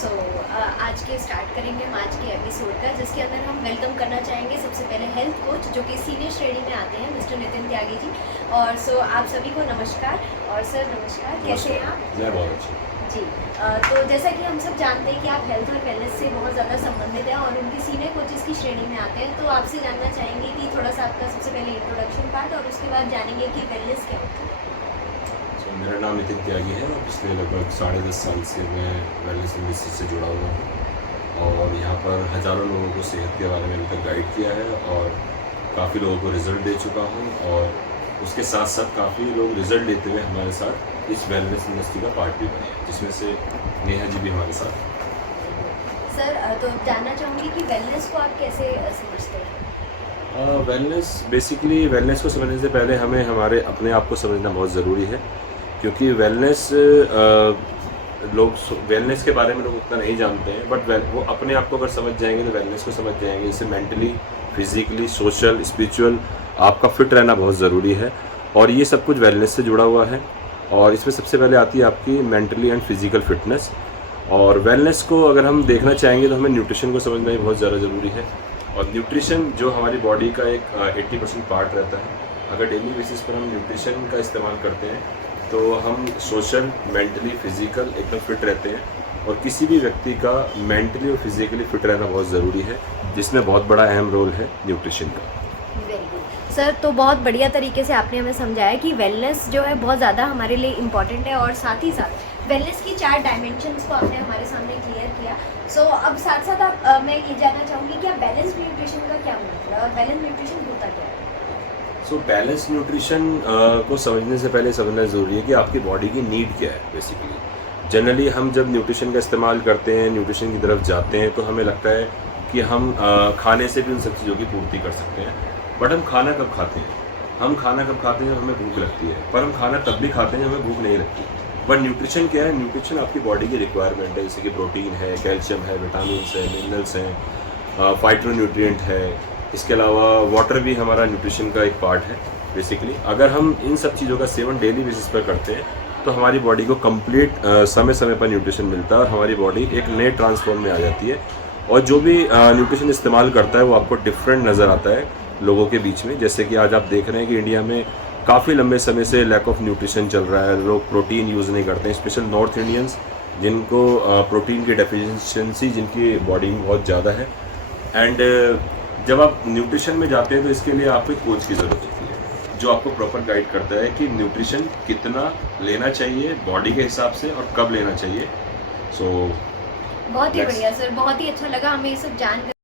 आज के स्टार्ट करेंगे हम आज के एपिसोड का, जिसके अंदर हम वेलकम करना चाहेंगे सबसे पहले हेल्थ कोच जो कि सीनियर श्रेणी में आते हैं, मिस्टर नितिन त्यागी जी। और आप सभी को नमस्कार। और सर नमस्कार, कैसे हैं आप? मैं बहुत अच्छा जी। तो जैसा कि हम सब जानते हैं कि आप हेल्थ और वेलनेस से बहुत ज़्यादा संबंधित हैं और उनकी सीनियर कोचेस की श्रेणी में आते हैं, तो आपसे जानना चाहेंगे कि थोड़ा सा आपका सबसे पहले इंट्रोडक्शन पार्ट और उसके बाद जानेंगे कि वेलनेस क्या होता है। मेरा नाम नितिन त्यागी है और पिछले लगभग 10.5 साल से मैं वेलनेस इंडस्ट्री से जुड़ा हुआ हूँ और यहाँ पर हज़ारों लोगों को सेहत के बारे में अभी तक गाइड किया है और काफ़ी लोगों को रिज़ल्ट दे चुका हूँ। और उसके साथ साथ काफ़ी लोग रिज़ल्ट देते हुए हमारे साथ इस वेलनेस इंडस्ट्री का पार्ट भी बने हैं, जिसमें से नेहा जी भी हमारे साथ। सर तो जानना चाहूँगी कि वेलनेस को आप कैसे समझते हैं? वेलनेस बेसिकली वेलनेस को समझने से पहले हमें हमारे अपने आप को समझना बहुत ज़रूरी है, क्योंकि वेलनेस लोग वेलनेस के बारे में लोग उतना नहीं जानते हैं, बट वो अपने आप को अगर समझ जाएंगे तो वेलनेस को समझ जाएंगे। जैसे मेंटली, फिजिकली, सोशल, स्पिरिचुअल आपका फिट रहना बहुत ज़रूरी है और ये सब कुछ वेलनेस से जुड़ा हुआ है। और इसमें सबसे पहले आती है आपकी मेंटली एंड फिजिकल फिटनेस। और वेलनेस को अगर हम देखना चाहेंगे तो हमें न्यूट्रिशन को समझना ही बहुत ज़्यादा ज़रूरी है। और न्यूट्रिशन जो हमारी बॉडी का एक 80% पार्ट रहता है, अगर डेली बेसिस पर हम न्यूट्रिशन का इस्तेमाल करते हैं तो हम सोशल, मेंटली, फिजिकल एकदम फिट रहते हैं। और किसी भी व्यक्ति का मेंटली और फिजिकली फिट रहना बहुत ज़रूरी है, जिसमें बहुत बड़ा अहम रोल है न्यूट्रिशन का। वेरी गुड सर, तो बहुत बढ़िया तरीके से आपने हमें समझाया कि वेलनेस जो है बहुत ज़्यादा हमारे लिए इम्पॉर्टेंट है और साथ ही साथ वेलनेस की 4 डायमेंशंस को आपने हमारे सामने क्लियर किया। अब साथ साथ आप मैं ये जानना चाहूँगी कि आप बैलेंस न्यूट्रिशन का क्या मतलब है और बैलेंस न्यूट्रिशन होता क्या है? बैलेंस न्यूट्रिशन को समझने से पहले समझना ज़रूरी है कि आपकी बॉडी की नीड क्या है। बेसिकली जनरली हम जब न्यूट्रिशन का इस्तेमाल करते हैं, न्यूट्रिशन की तरफ जाते हैं, तो हमें लगता है कि हम खाने से भी उन सब चीज़ों की पूर्ति कर सकते हैं। बट हम खाना कब खाते हैं? हम खाना कब खाते हैं जब हमें भूख लगती है, पर हम खाना तब भी खाते हैं जब हमें भूख नहीं लगती। बट न्यूट्रिशन क्या है? न्यूट्रिशन आपकी बॉडी की रिक्वायरमेंट है, जैसे कि प्रोटीन है, कैल्शियम है, विटामिन है, मिनरल्स हैं, फाइटोन्यूट्रिएंट है। इसके अलावा वाटर भी हमारा न्यूट्रिशन का एक पार्ट है। बेसिकली अगर हम इन सब चीज़ों का सेवन डेली बेसिस पर करते हैं तो हमारी बॉडी को कंप्लीट समय समय पर न्यूट्रिशन मिलता है और हमारी बॉडी एक नए ट्रांसफॉर्म में आ जाती है। और जो भी न्यूट्रिशन इस्तेमाल करता है वो आपको डिफरेंट नज़र आता है लोगों के बीच में। जैसे कि आज आप देख रहे हैं कि इंडिया में काफ़ी लंबे समय से लैक ऑफ न्यूट्रिशन चल रहा है, लोग प्रोटीन यूज़ नहीं करते हैं, स्पेशल नॉर्थ इंडियंस जिनको प्रोटीन की डेफिशिएंसी जिनकी बॉडी में बहुत ज़्यादा है। एंड जब आप न्यूट्रिशन में जाते हैं तो इसके लिए आपको एक कोच की ज़रूरत होती है जो आपको प्रॉपर गाइड करता है कि न्यूट्रिशन कितना लेना चाहिए बॉडी के हिसाब से और कब लेना चाहिए। बहुत ही बढ़िया सर, बहुत ही अच्छा लगा हमें ये सब जानकर।